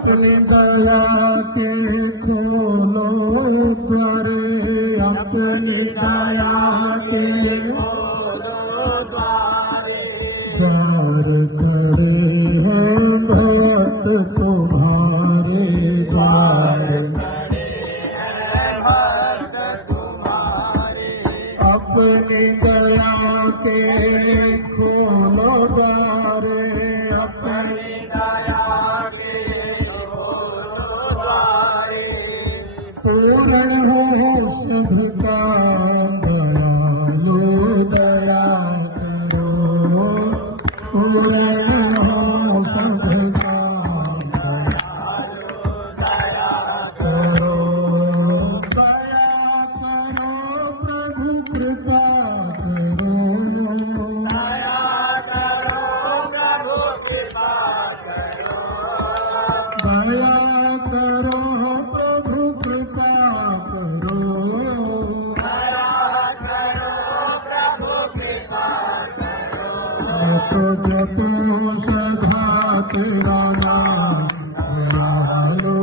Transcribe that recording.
अपनी दया के खोलो द्वारे, अपनी दया के द्वार खड़े हैं भक्त तुम्हारे, द्वार अपनी दया के खोलो द्वारे, अपनी दया के पूर्ण हो शुभ का दयालु दया करो, पूर्ण हो शुभ का दयालु दया करो, दया करो प्रभु कृपा करो, दया करो प्रभु कृपा करो, दया करो प्रभु कृपा करो, दया करो प्रभु कृपा करो। तो जपो सदा तेरा नाम दयालु